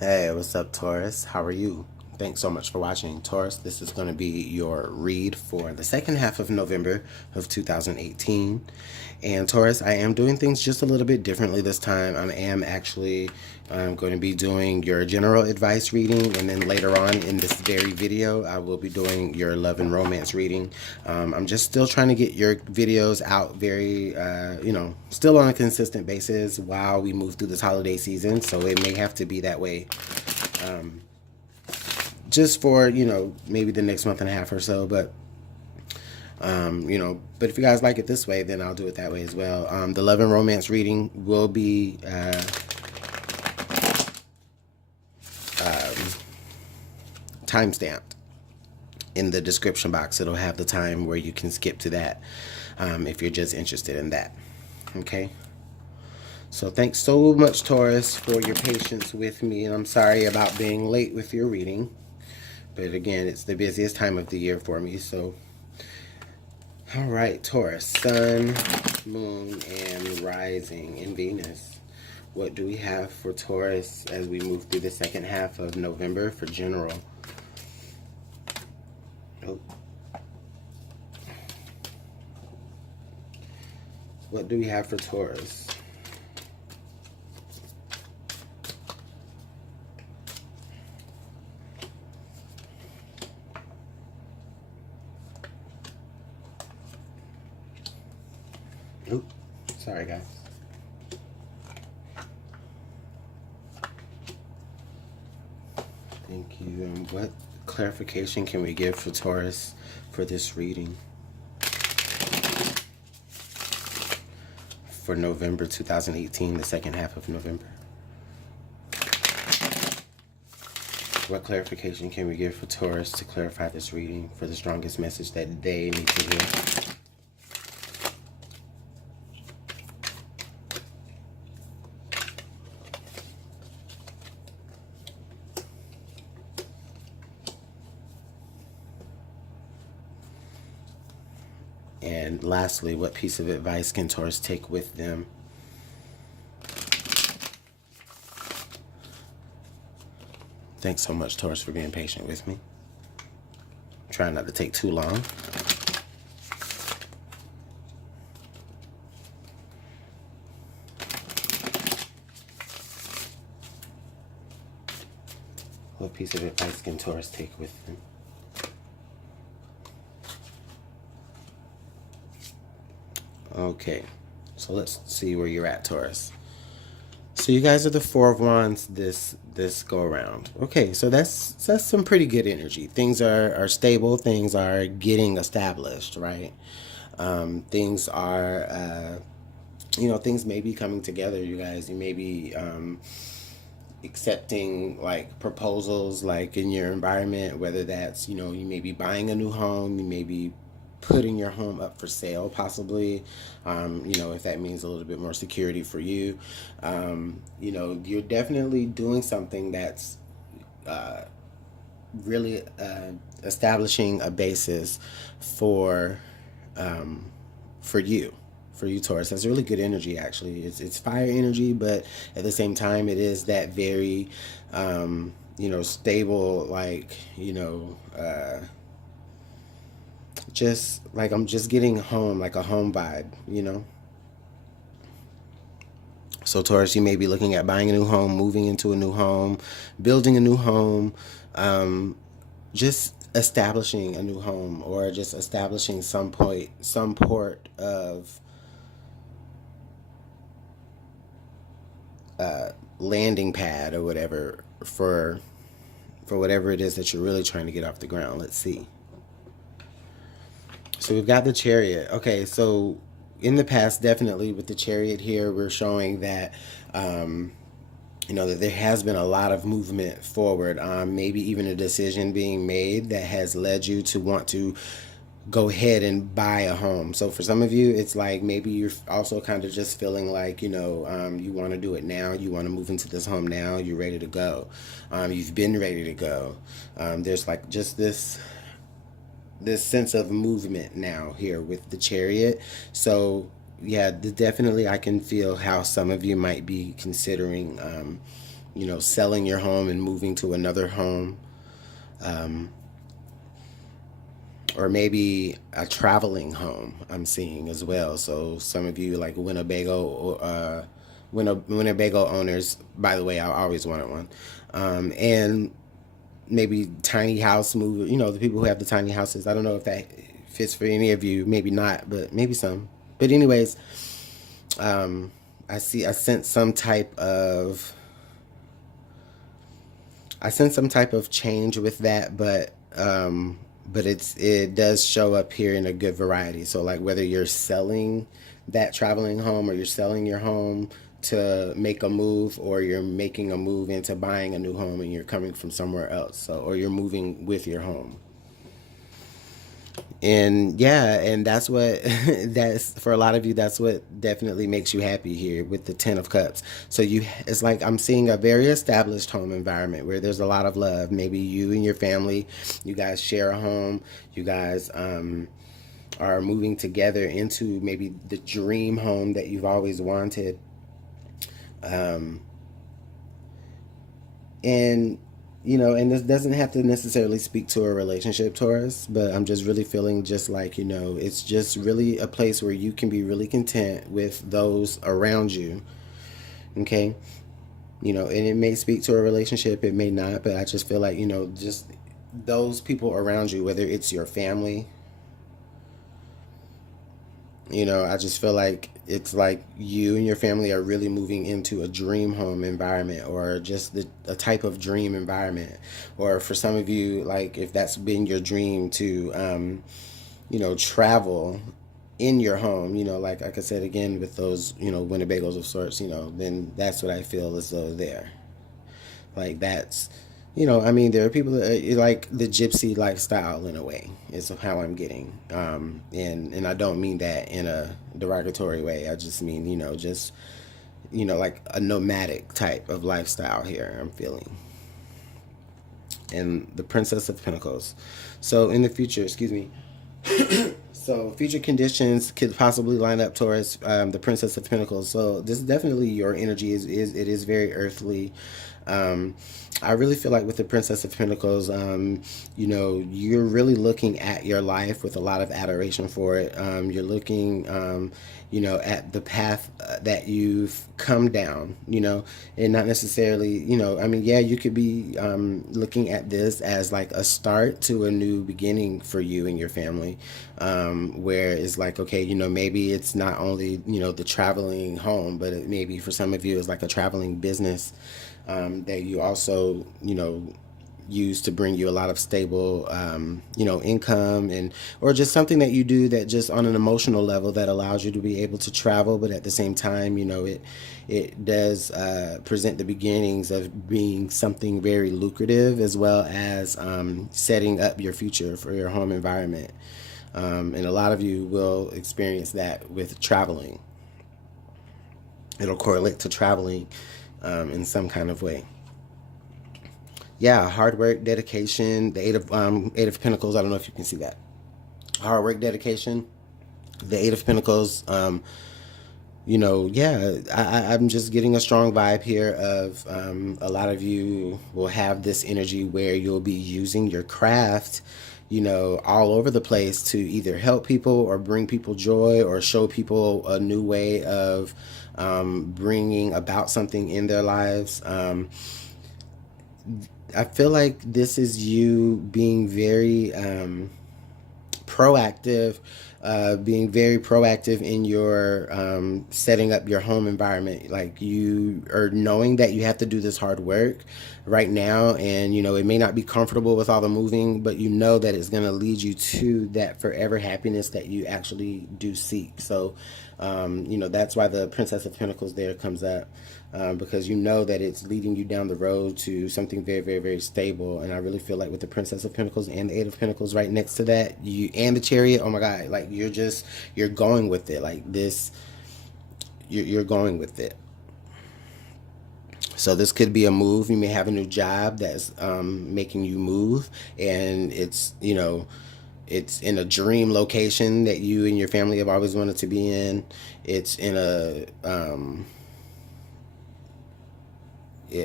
Hey, what's up, Taurus? How are you? Thanks so much for watching, Taurus. This is going to be your read for the second half of November of 2018. And Taurus, I am doing things just a little bit differently this time. I am actually going to be doing your general advice reading, and then later on in this very video, I will be doing your love and romance reading. I'm just still trying to get your videos out very, still on a consistent basis while we move through this holiday season. So it may have to be that way just for, maybe the next month and a half or so. But but if you guys like it this way, then I'll do it that way as well. The love and romance reading will be timestamped in the description box. It'll have the time where you can skip to that if you're just interested in that. Okay. So thanks so much, Taurus, for your patience with me, and I'm sorry about being late with your reading. But again, it's the busiest time of the year for me, so... All right, Taurus, Sun, Moon, and Rising in Venus. What do we have for Taurus as we move through the second half of November for general? Oh. What do we have for Taurus? Oop, sorry guys. Thank you. And what clarification can we give for Taurus for this reading? For November 2018, the second half of November. What clarification can we give for Taurus to clarify this reading for the strongest message that they need to hear? And lastly, what piece of advice can Taurus take with them? Thanks so much, Taurus, for being patient with me. Trying not to take too long. What piece of advice can Taurus take with them? Okay, so let's see where you're at, Taurus. So you guys are the Four of Wands this go around. Okay, so that's some pretty good energy. Things are stable. Things are getting established, right? Things are, things may be coming together, you guys. You may be accepting like proposals like in your environment, whether that's, you may be buying a new home, you may be putting your home up for sale, possibly, if that means a little bit more security for you. You're definitely doing something that's really establishing a basis for you. For you, Taurus. That's really good energy, actually. It's fire energy, but at the same time, it is that very, stable, like, just like I'm just getting home, like a home vibe. So Taurus, you may be looking at buying a new home, moving into a new home, building a new home, just establishing a new home, or just establishing some port of landing pad or whatever for whatever it is that you're really trying to get off the ground. Let's see. So we've got the Chariot. Okay, so in the past, definitely with the Chariot here, we're showing that, that there has been a lot of movement forward. Maybe even a decision being made that has led you to want to go ahead and buy a home. So for some of you, it's like maybe you're also kind of just feeling like, you want to do it now. You want to move into this home now. You're ready to go. You've been ready to go. There's like just this sense of movement now here with the Chariot. So yeah, definitely I can feel how some of you might be considering selling your home and moving to another home, or maybe a traveling home I'm seeing as well. So some of you like Winnebago owners, by the way, I always wanted one. And maybe tiny house mover, the people who have the tiny houses. I don't know if that fits for any of you, maybe not, but maybe some. But anyways, I sense some type of change with that, but it does show up here in a good variety. So like whether you're selling that traveling home or you're selling your home to make a move, or you're making a move into buying a new home and you're coming from somewhere else, so, or you're moving with your home. And yeah, and that's what that's for a lot of you, that's what definitely makes you happy here with the 10 of Cups. So it's like I'm seeing a very established home environment where there's a lot of love. Maybe you and your family, you guys share a home, you guys are moving together into maybe the dream home that you've always wanted. And and this doesn't have to necessarily speak to a relationship, Taurus, but I'm just really feeling just like, it's just really a place where you can be really content with those around you. Okay. And it may speak to a relationship, it may not, but I just feel like, just those people around you, whether it's your family, I just feel like it's like you and your family are really moving into a dream home environment, or just a type of dream environment. Or for some of you, like if that's been your dream to, travel in your home, like I said again with those, Winnebagos of sorts, then that's what I feel as though there. Like that's, there are people that like the gypsy lifestyle in a way is how I'm getting. And I don't mean that in a derogatory way. I just mean, just, like a nomadic type of lifestyle here I'm feeling. And the Princess of Pentacles. So in the future, excuse me. So future conditions could possibly line up towards the Princess of Pentacles. So this is definitely your energy. It is very earthly. I really feel like with the Princess of Pentacles, you're really looking at your life with a lot of adoration for it. You're looking, at the path that you've come down, and not necessarily, yeah, you could be looking at this as like a start to a new beginning for you and your family, where it's like, okay, maybe it's not only, the traveling home, but it maybe for some of you it's like a traveling business that you also, use to bring you a lot of stable, income, and or just something that you do that just on an emotional level that allows you to be able to travel, but at the same time, it does present the beginnings of being something very lucrative, as well as setting up your future for your home environment. And a lot of you will experience that with traveling. It'll correlate to traveling in some kind of way. Yeah, hard work, dedication, the Eight of Pentacles. I don't know if you can see that. Hard work, dedication, the Eight of Pentacles. I'm just getting a strong vibe here of a lot of you will have this energy where you'll be using your craft, all over the place to either help people or bring people joy or show people a new way of bringing about something in their lives. I feel like this is you being very proactive, being very proactive in your setting up your home environment. Like you are knowing that you have to do this hard work right now, and it may not be comfortable with all the moving, but you know that it's going to lead you to that forever happiness that you actually do seek. So that's why the Princess of Pentacles there comes up, because you know that it's leading you down the road to something very, very, very stable. And I really feel like with the Princess of Pentacles and the Eight of Pentacles right next to that, you and the Chariot, oh my God, like you're going with it like this. You're going with it. So this could be a move. You may have a new job that's making you move, and it's it's in a dream location that you and your family have always wanted to be in. It's in a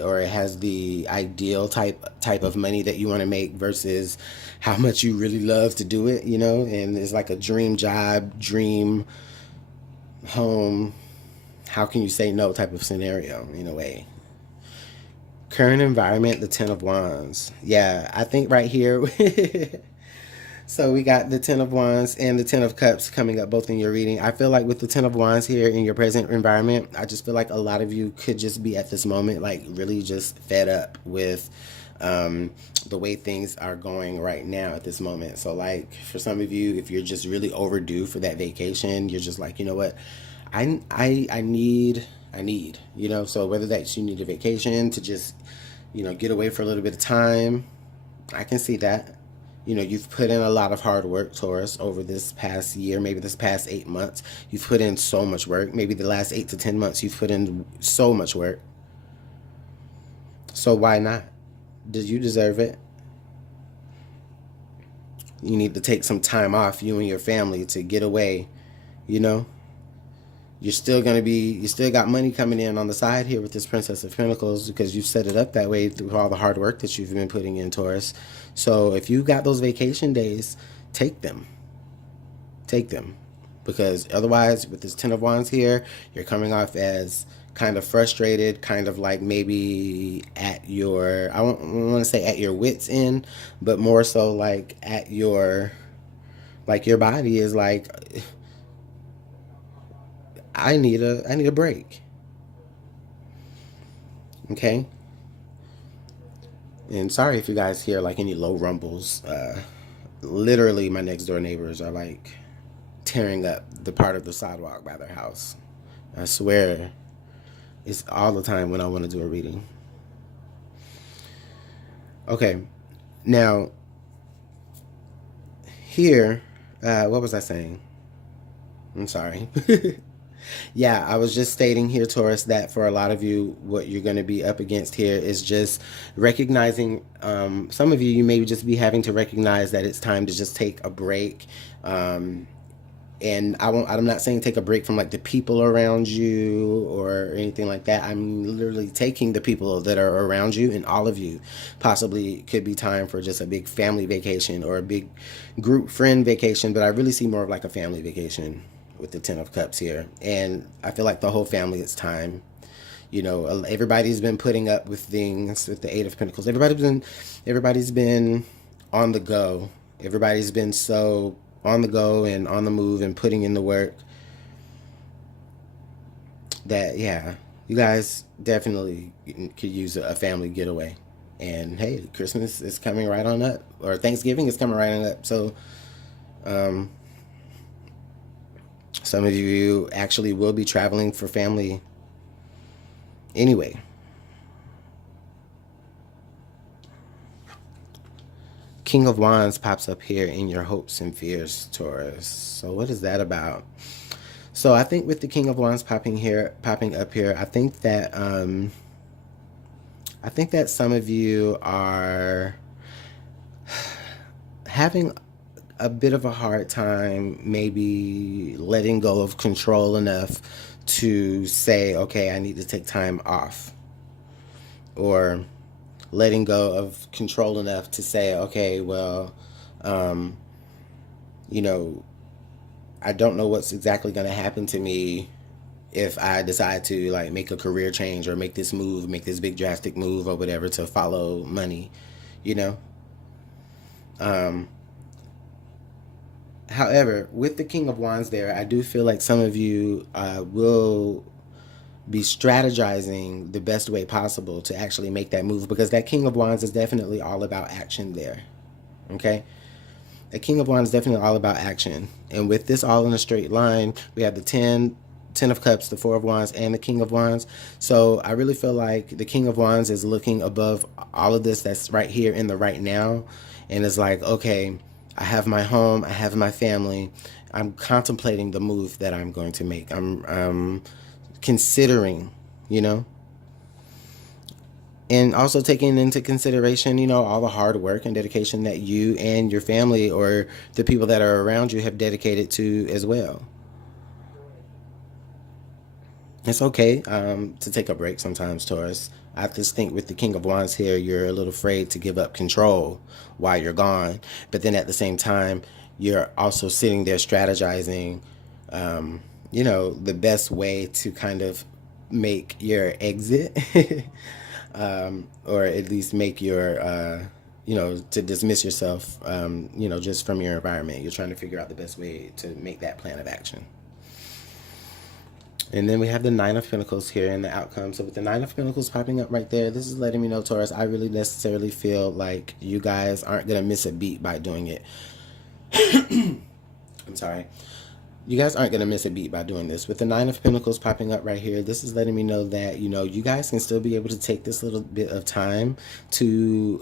or it has the ideal type of money that you want to make versus how much you really love to do it, you know, and it's like a dream job, dream home. How can you say no type of scenario in a way? Current environment, the Ten of Wands. Yeah, I think right here. So we got the Ten of Wands and the Ten of Cups coming up both in your reading. I feel like with the Ten of Wands here in your present environment, I just feel like a lot of you could just be at this moment like really just fed up with the way things are going right now at this moment. So like for some of you, if you're just really overdue for that vacation, you're just like, you know what, I need, you know, so whether that's you need a vacation to just, you know, get away for a little bit of time, I can see that. You know, you've put in a lot of hard work, Taurus, over this past year, maybe this past 8 months. You've put in so much work. Maybe the last 8 to 10 months, you've put in so much work. So why not? Did you deserve it? You need to take some time off, you and your family, to get away, you know? You still got money coming in on the side here with this Princess of Pentacles because you've set it up that way through all the hard work that you've been putting in, Taurus. So if you got those vacation days, take them. Take them. Because otherwise, with this Ten of Wands here, you're coming off as kind of frustrated, kind of like maybe at your, I don't want to say at your wits' end, but more so like at your, like your body is like, I need a break. Okay? And sorry if you guys hear like any low rumbles. Literally my next door neighbors are like tearing up the part of the sidewalk by their house. I swear it's all the time when I want to do a reading. Okay. Now here, what was I saying? I'm sorry. Yeah, I was just stating here, Taurus, that for a lot of you, what you're going to be up against here is just recognizing, some of you, you may just be having to recognize that it's time to just take a break. And I'm not saying take a break from like the people around you or anything like that. I'm literally taking the people that are around you, and all of you possibly could be time for just a big family vacation or a big group friend vacation. But I really see more of like a family vacation with the Ten of Cups here. And I feel like the whole family, it's time. You know, everybody's been putting up with things with the Eight of Pentacles. Everybody's been on the go. Everybody's been so on the go and on the move and putting in the work that, yeah, you guys definitely could use a family getaway. And hey, Christmas is coming right on up, or Thanksgiving is coming right on up. So, some of you actually will be traveling for family anyway. King of Wands pops up here in your hopes and fears, Taurus. So what is that about? So I think with the King of Wands popping up here, I think that some of you are having a bit of a hard time maybe letting go of control enough to say, okay, I need to take time off. Or letting go of control enough to say, okay, well, you know, I don't know what's exactly going to happen to me if I decide to like make a career change or make this move, make this big drastic move or whatever to follow money, you know? However, with the King of Wands there, I do feel like some of you will be strategizing the best way possible to actually make that move, because that King of Wands is definitely all about action there. Okay? The King of Wands is definitely all about action. And with this all in a straight line, we have the Ten of Cups, the Four of Wands, and the King of Wands. So I really feel like the King of Wands is looking above all of this that's right here in the right now. And it's like, okay, I have my home, I have my family. I'm contemplating the move that I'm going to make. I'm considering, you know, and also taking into consideration, you know, all the hard work and dedication that you and your family or the people that are around you have dedicated to as well. It's okay to take a break sometimes, Taurus. I just think with the King of Wands here, you're a little afraid to give up control while you're gone. But then at the same time, you're also sitting there strategizing, the best way to kind of make your exit, or at least make your, to dismiss yourself, just from your environment. You're trying to figure out the best way to make that plan of action. And then we have the Nine of Pentacles here in the outcome. So with the Nine of Pentacles popping up right there, this is letting me know, Taurus, I really necessarily feel like you guys aren't going to miss a beat by doing it. I'm sorry. You guys aren't going to miss a beat by doing this. With the Nine of Pentacles popping up right here, this is letting me know that, you guys can still be able to take this little bit of time to,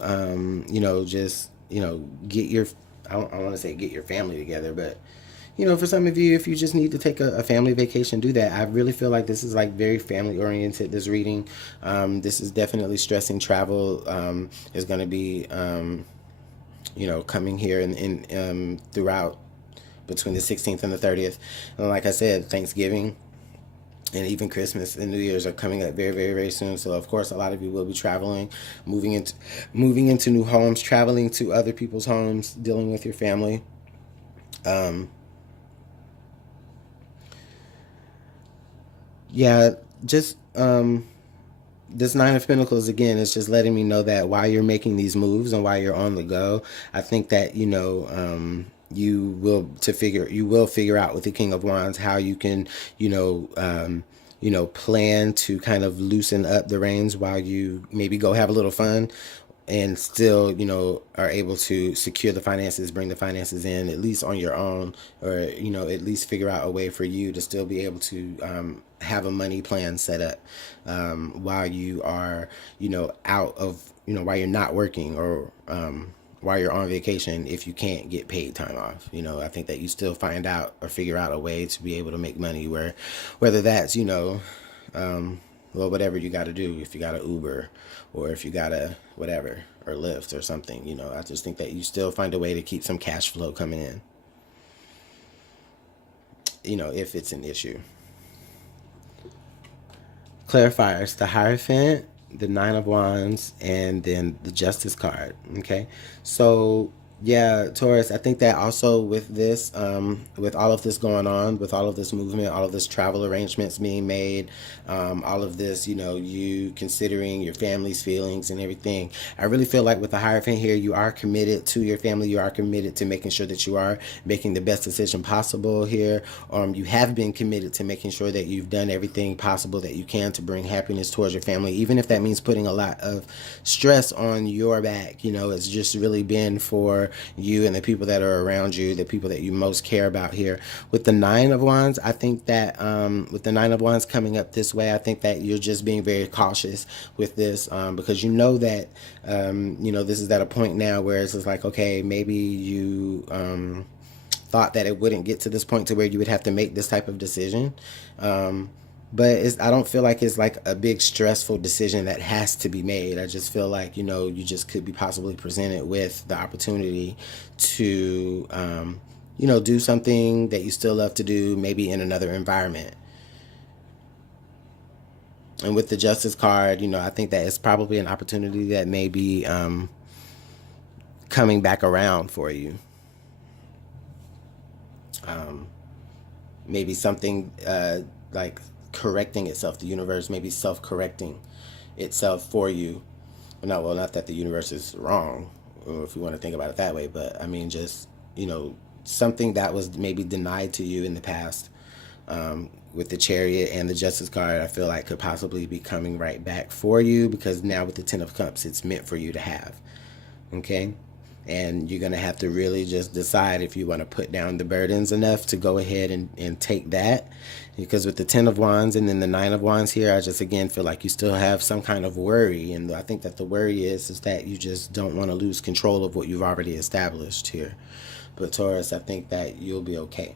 get your, I don't want to say get your family together, but for some of you, if you just need to take a family vacation, do that. I really feel like this is like very family oriented, this reading. This is definitely stressing travel. Is going to be, coming here and throughout between the 16th and the 30th. And like I said, Thanksgiving and even Christmas and New Year's are coming up very, very, very soon. So of course, a lot of you will be traveling, moving into new homes, traveling to other people's homes, dealing with your family. Yeah, just this Nine of Pentacles again is just letting me know that while you're making these moves and while you're on the go, I think that you will figure out with the King of Wands how you can plan to kind of loosen up the reins while you maybe go have a little fun, and still, are able to secure the finances, bring the finances in, at least on your own, or, at least figure out a way for you to still be able to have a money plan set up while you are, out of, while you're not working, or while you're on vacation, if you can't get paid time off. I think that you still find out or figure out a way to be able to make money whether that's, whatever you got to do, if you got to Uber or if you got to whatever, or Lyft or something, I just think that you still find a way to keep some cash flow coming in, if it's an issue. Clarifiers, the Hierophant, the Nine of Wands, and then the Justice card. Okay, so yeah, Taurus, I think that also with this, with all of this going on, with all of this movement, all of this travel arrangements being made, all of this, you considering your family's feelings and everything, I really feel like with the Hierophant here, you are committed to your family. You are committed to making sure that you are making the best decision possible here. You have been committed to making sure that you've done everything possible that you can to bring happiness towards your family, even if that means putting a lot of stress on your back. It's just really been for you and the people that are around you, the people that you most care about here. With the Nine of Wands, I think that with the Nine of Wands coming up this way, I think that you're just being very cautious with this, because that this is at a point now where it's just like, okay, maybe you thought that it wouldn't get to this point to where you would have to make this type of decision. But I don't feel like it's like a big stressful decision that has to be made. I just feel like, you just could be possibly presented with the opportunity to, do something that you still love to do, maybe in another environment. And with the Justice card, I think that it's probably an opportunity that may be coming back around for you. Maybe something like correcting itself, the universe maybe self-correcting itself for you. Not that the universe is wrong, or if you want to think about it that way, but I mean, just, something that was maybe denied to you in the past, with the Chariot and the Justice card, I feel like could possibly be coming right back for you, because now with the Ten of Cups, it's meant for you to have. Okay? And you're going to have to really just decide if you want to put down the burdens enough to go ahead and take that. Because with the Ten of Wands and then the Nine of Wands here, I just, again, feel like you still have some kind of worry. And I think that the worry is that you just don't want to lose control of what you've already established here. But Taurus, I think that you'll be okay.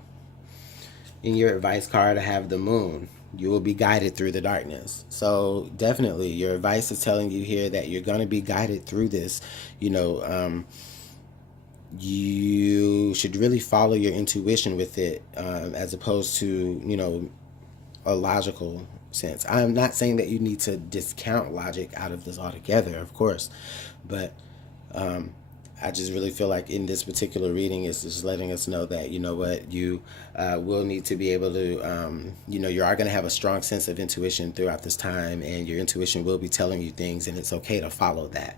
In your advice card, I have the Moon. You will be guided through the darkness. So definitely your advice is telling you here that you're going to be guided through this. You should really follow your intuition with it, as opposed to, a logical sense. I'm not saying that you need to discount logic out of this altogether, of course, but I just really feel like in this particular reading, it's just letting us know that, you know what, you will need to be able to, you are going to have a strong sense of intuition throughout this time, and your intuition will be telling you things, and it's okay to follow that.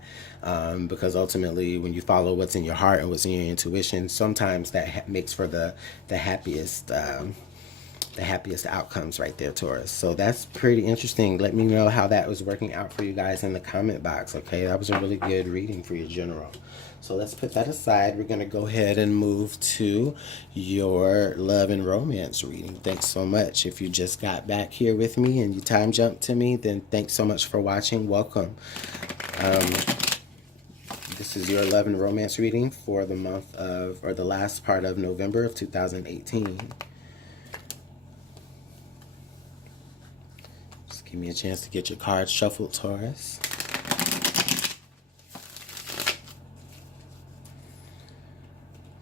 Because ultimately, when you follow what's in your heart and what's in your intuition, sometimes that makes for the happiest outcomes right there, Taurus. So that's pretty interesting. Let me know how that was working out for you guys in the comment box, okay? That was a really good reading for your general. So let's put that aside. We're going to go ahead and move to your love and romance reading. Thanks so much. If you just got back here with me and you time jumped to me, then thanks so much for watching. Welcome. This is your love and romance reading for the month of, or the last part of November of 2018. Just give me a chance to get your cards shuffled, Taurus.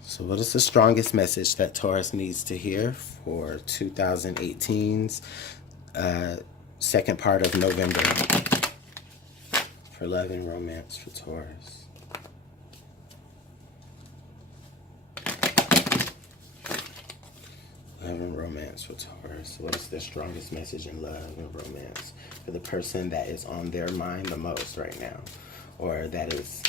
So what is the strongest message that Taurus needs to hear for 2018's second part of November for love and romance for Taurus? Love and romance for Taurus. What is the strongest message in love and romance for the person that is on their mind the most right now? Or that is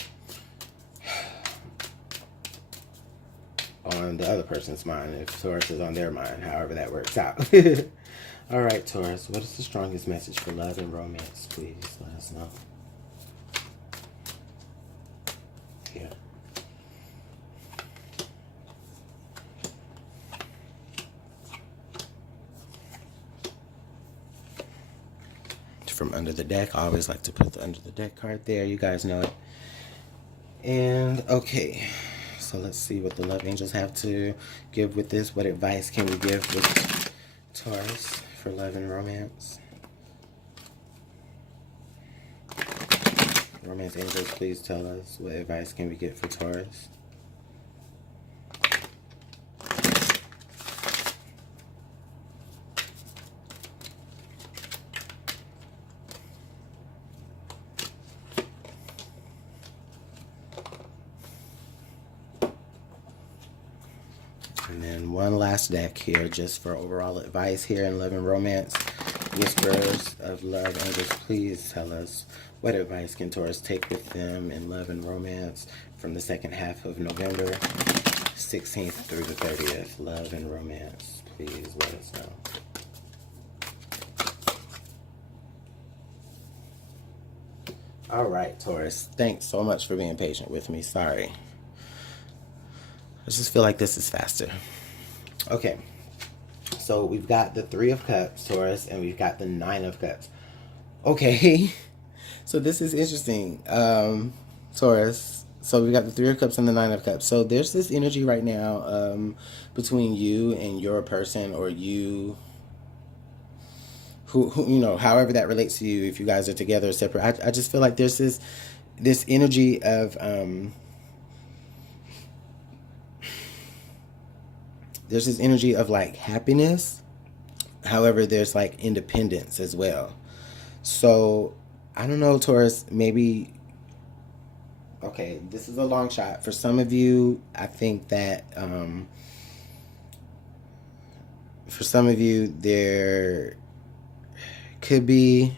on the other person's mind, if Taurus is on their mind, however that works out. All right, Taurus, what is the strongest message for love and romance? Please let us know. Here. From under the deck, I always like to put the under the deck card there. You guys know it. And okay. So let's see what the love angels have to give with this. What advice can we give with Taurus for love and romance? Romance angels, please tell us what advice can we get for Taurus? And then one last deck here just for overall advice here in love and romance. Whisperers of love angels, please tell us what advice can Taurus take with them in love and romance from the second half of November 16th through the 30th. Love and romance, please let us know. All right, Taurus, thanks so much for being patient with me. Sorry. I just feel like this is faster. Okay. So we've got the Three of Cups, Taurus, and we've got the Nine of Cups. Okay. So this is interesting, Taurus. So we've got the Three of Cups and the Nine of Cups. So there's this energy right now between you and your person, or you, who you know, however that relates to you, if you guys are together or separate. I just feel like there's this energy of there's this energy of like happiness. However, there's like independence as well. So I don't know, Taurus, maybe, okay, this is a long shot. For some of you, I think that for some of you, there could be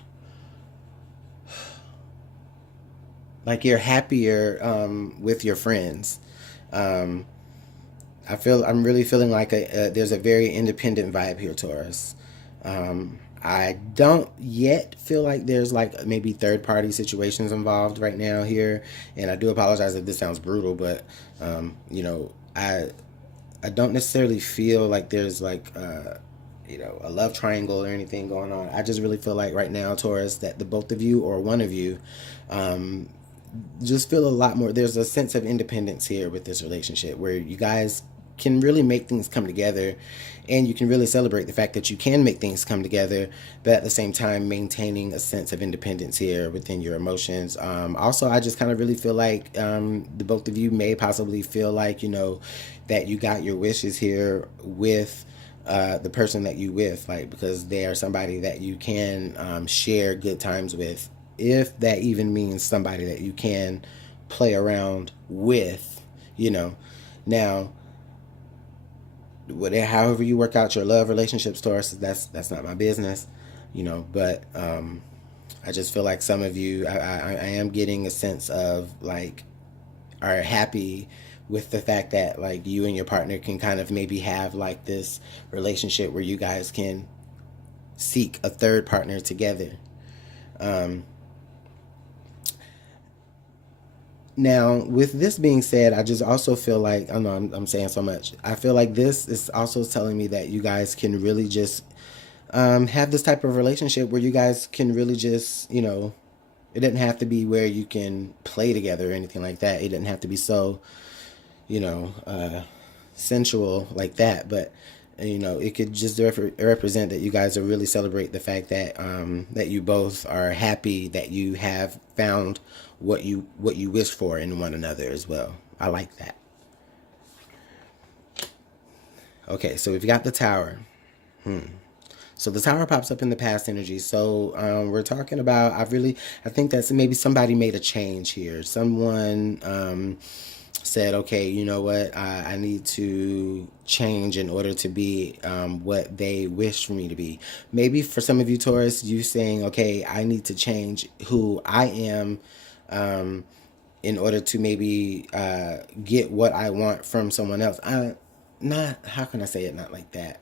like you're happier with your friends. I'm really feeling like there's a very independent vibe here, Taurus. I don't yet feel like there's like maybe third party situations involved right now here. And I do apologize if this sounds brutal, but you know, I don't necessarily feel like there's like you know, a love triangle or anything going on. I just really feel like right now, Taurus, that the both of you or one of you just feel a lot more. There's a sense of independence here with this relationship where you guys can really make things come together, and you can really celebrate the fact that you can make things come together, but at the same time maintaining a sense of independence here within your emotions. Also, I just kind of really feel like the both of you may possibly feel like, you know, that you got your wishes here with the person that you with, like, because they are somebody that you can share good times with, if that even means somebody that you can play around with, you know. Now, whatever, however you work out your love relationships, Taurus, that's not my business, you know. But I just feel like some of you, I am getting a sense of like, are happy with the fact that like you and your partner can kind of maybe have like this relationship where you guys can seek a third partner together. Um, Now, with this being said, I just also feel like, I know I'm saying so much. I feel like this is also telling me that you guys can really just have this type of relationship where you guys can really just, you know, it doesn't have to be where you can play together or anything like that. It doesn't have to be so, you know, sensual like that. But you know, it could just represent that you guys are really celebrate the fact that that you both are happy that you have found what you wish for in one another as well. I like that. Okay, so we've got the tower. So the tower pops up in the past energy. So we're talking about. I think that's maybe somebody made a change here. Someone said, okay, you know what, I need to change in order to be what they wish for me to be. Maybe for some of you Taurus, you saying, okay, I need to change who I am in order to maybe get what I want from someone else. Not, how can I say it not like that?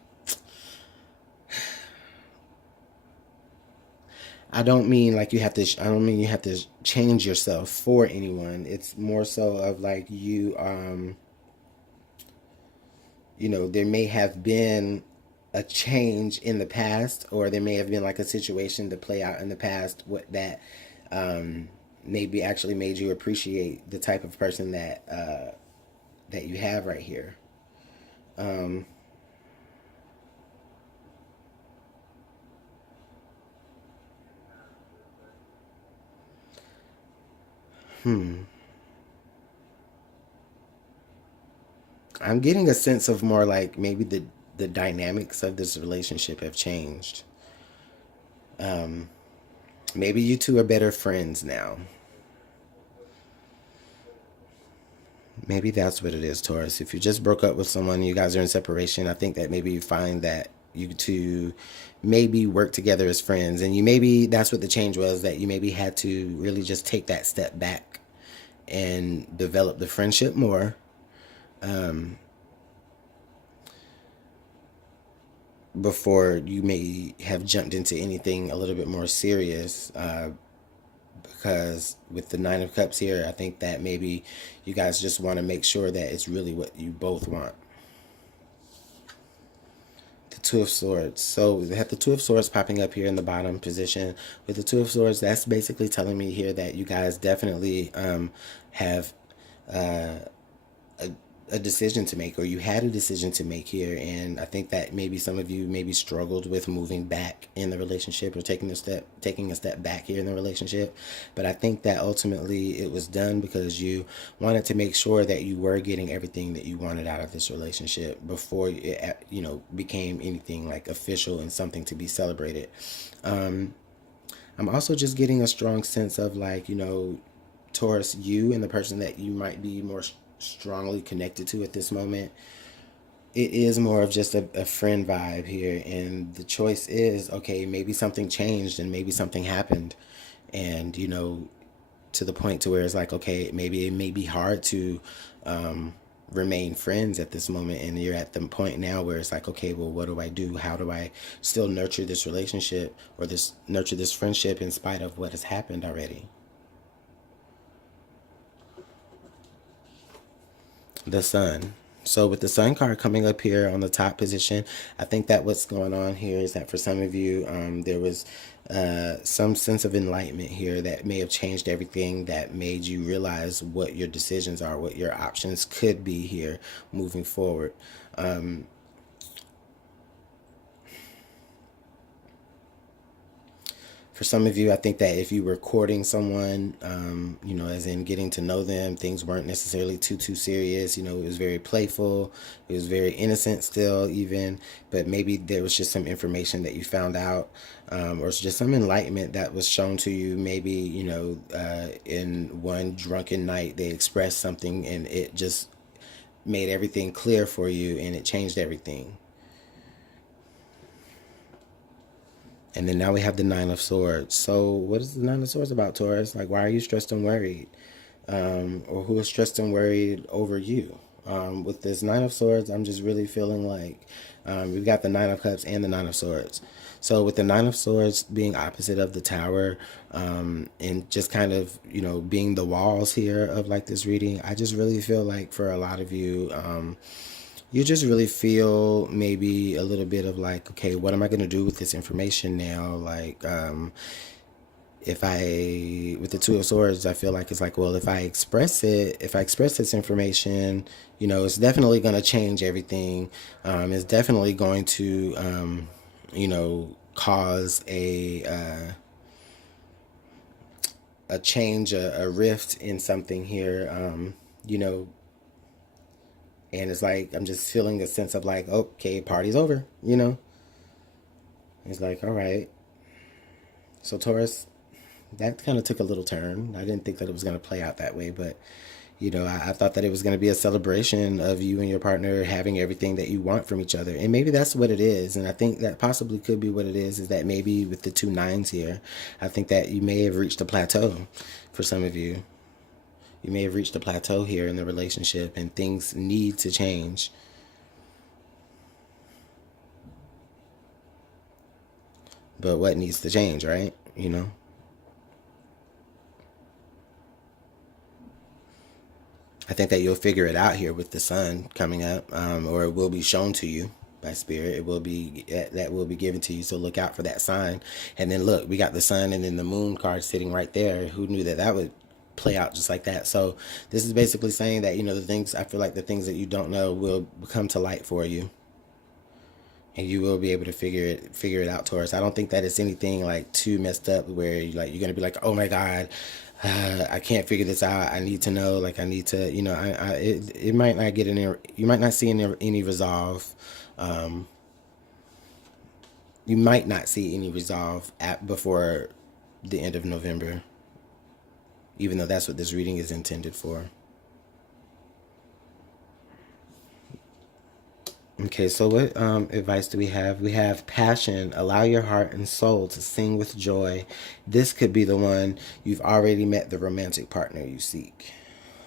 I don't mean like you have to. I don't mean you have to change yourself for anyone. It's more so of like you. You know, there may have been a change in the past, or there may have been like a situation to play out in the past. What that maybe actually made you appreciate the type of person that that you have right here. Um, hmm. I'm getting a sense of more like maybe the dynamics of this relationship have changed. Um, Maybe you two are better friends now. Maybe that's what it is, Taurus. If you just broke up with someone, you guys are in separation, I think that maybe you find that you two maybe work together as friends. And you maybe that's what the change was, that you maybe had to really just take that step back and develop the friendship more. Um, Before you may have jumped into anything a little bit more serious. Because with the Nine of Cups here, I think that maybe you guys just want to make sure that it's really what you both want. The Two of Swords. So we have the Two of Swords popping up here in the bottom position. With the Two of Swords, that's basically telling me here that you guys definitely have uh, a, a decision to make, or you had a decision to make here. And I think that maybe some of you maybe struggled with moving back in the relationship, or taking a step back here in the relationship. But I think that ultimately it was done because you wanted to make sure that you were getting everything that you wanted out of this relationship before it, you know, became anything like official and something to be celebrated. um I'm also just getting a strong sense of like, you know, Taurus, you and the person that you might be more strongly connected to at this moment, it is more of just a friend vibe here. And the choice is, okay, maybe something changed and maybe something happened. And, you know, to the point to where it's like, okay, maybe it may be hard to remain friends at this moment. And you're at the point now where it's like, okay, well, what do I do? How do I still nurture this relationship, or nurture this friendship in spite of what has happened already? The Sun. So with the Sun card coming up here on the top position, I think that what's going on here is that for some of you, there was some sense of enlightenment here that may have changed everything, that made you realize what your decisions are, what your options could be here moving forward. Um, For some of you, I think that if you were courting someone, as in getting to know them, things weren't necessarily too serious. It was very playful. It was very innocent still, even. But maybe there was just some information that you found out, or it's just some enlightenment that was shown to you. Maybe, in one drunken night, they expressed something and it just made everything clear for you and it changed everything. And then now we have the Nine of Swords. So what is the Nine of Swords about, Taurus? Like, why are you stressed and worried? Or who is stressed and worried over you? With this Nine of Swords, I'm just really feeling like we've got the Nine of Cups and the Nine of Swords. So with the Nine of Swords being opposite of the Tower, and just kind of, being the walls here of like this reading, I just really feel like for a lot of you, you just really feel maybe a little bit of like, okay, what am I going to do with this information now? Like, if I, with the Two of Swords, I feel like it's like, well, if I express this information, it's definitely going to change everything. It's definitely going to, cause a change, a rift in something here, and it's like, I'm just feeling a sense of like, okay, party's over. It's like, all right. So Taurus, that kind of took a little turn. I didn't think that it was going to play out that way, but I thought that it was going to be a celebration of you and your partner having everything that you want from each other. And maybe that's what it is. And I think that possibly could be what it is that maybe with the two nines here, I think that you may have reached a plateau for some of you. You may have reached a plateau here in the relationship and things need to change. But what needs to change, right? I think that you'll figure it out here with the sun coming up, or it will be shown to you by spirit. It will be that will be given to you. So look out for that sign. And then look, we got the sun and then the moon card sitting right there. Who knew that would play out just like that? So this is basically saying that the things, I feel like the things that you don't know will come to light for you, and you will be able to figure it out, Taurus. I don't think that it's anything like too messed up where you're gonna be like, oh my God, I can't figure this out. I need to know. Like I need to, it might not get in there. You might not see any resolve. You might not see any resolve before the end of November, even though that's what this reading is intended for. Okay, so what advice do we have? We have passion. Allow your heart and soul to sing with joy. This could be the one. You've already met the romantic partner you seek.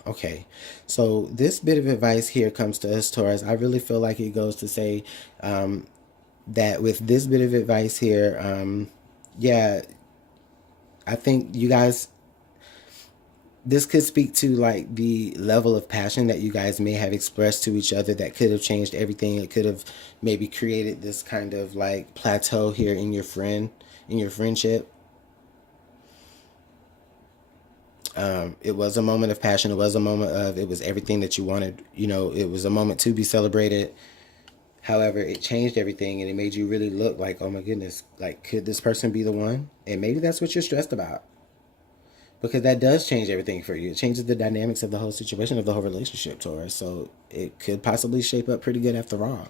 Okay, so this bit of advice here comes to us, Taurus. I really feel like it goes to say that with this bit of advice here, yeah, I think you guys, this could speak to like the level of passion that you guys may have expressed to each other that could have changed everything. It could have maybe created this kind of like plateau here in your friendship. It was a moment of passion. It was a moment of, it was everything that you wanted. It was a moment to be celebrated. However, it changed everything and it made you really look like, oh my goodness, like, could this person be the one? And maybe that's what you're stressed about, because that does change everything for you. It changes the dynamics of the whole situation, of the whole relationship, Taurus. So it could possibly shape up pretty good after all.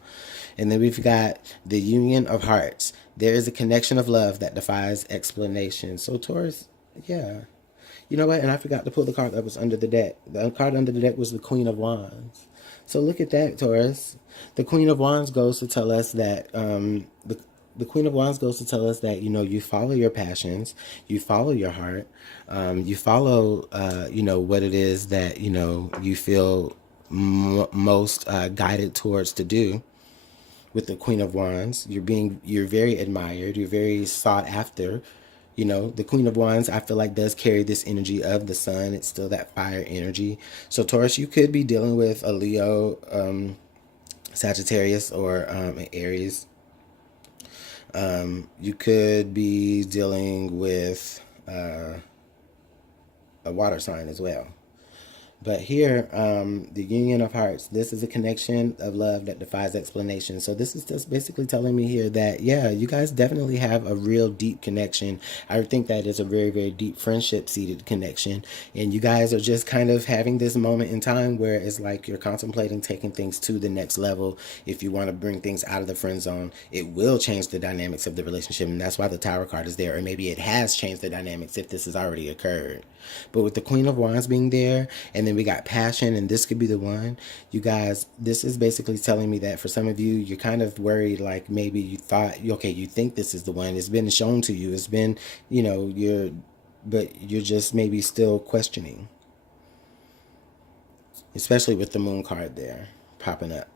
And then we've got the union of hearts. There is a connection of love that defies explanation. So Taurus, yeah. You know what? And I forgot to pull the card that was under the deck. The card under the deck was the Queen of Wands. So look at that, Taurus. The Queen of Wands goes to tell us that the Queen of Wands goes to tell us that you follow your passions, you follow your heart, you follow what it is that you feel most guided towards to do. With the Queen of Wands, you're very admired, you're very sought after. The Queen of Wands, I feel like, does carry this energy of the sun. It's still that fire energy. So Taurus, you could be dealing with a Leo, Sagittarius, or an Aries. You could be dealing with a water sign as well. But here, the union of hearts, this is a connection of love that defies explanation. So this is just basically telling me here that, yeah, you guys definitely have a real deep connection. I think that is a very, very deep friendship seated connection. And you guys are just kind of having this moment in time where it's like you're contemplating taking things to the next level. If you want to bring things out of the friend zone, it will change the dynamics of the relationship. And that's why the Tower card is there. Or maybe it has changed the dynamics if this has already occurred. But with the Queen of Wands being there, and then we got passion, and this could be the one. You guys, this is basically telling me that for some of you, you're kind of worried, like maybe you thought, okay, you think this is the one. It's been shown to you. It's been, but you're just maybe still questioning. Especially with the Moon card there popping up.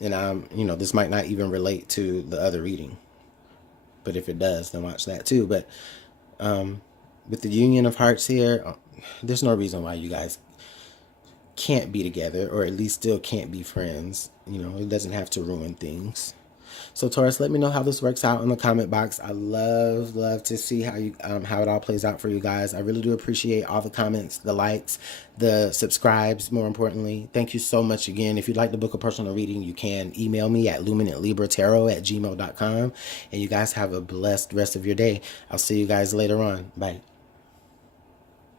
And this might not even relate to the other reading. But if it does, then watch that too. But with the Union of Hearts here, there's no reason why you guys can't be together, or at least still can't be friends. It doesn't have to ruin things. So Taurus, let me know how this works out in the comment box. I love to see how it all plays out for you guys. I really do appreciate all the comments, the likes, the subscribes, more importantly. Thank you so much again. If you'd like to book a personal reading, you can email me at LuminantLibraTarot@gmail.com. And you guys have a blessed rest of your day. I'll see you guys later on. Bye.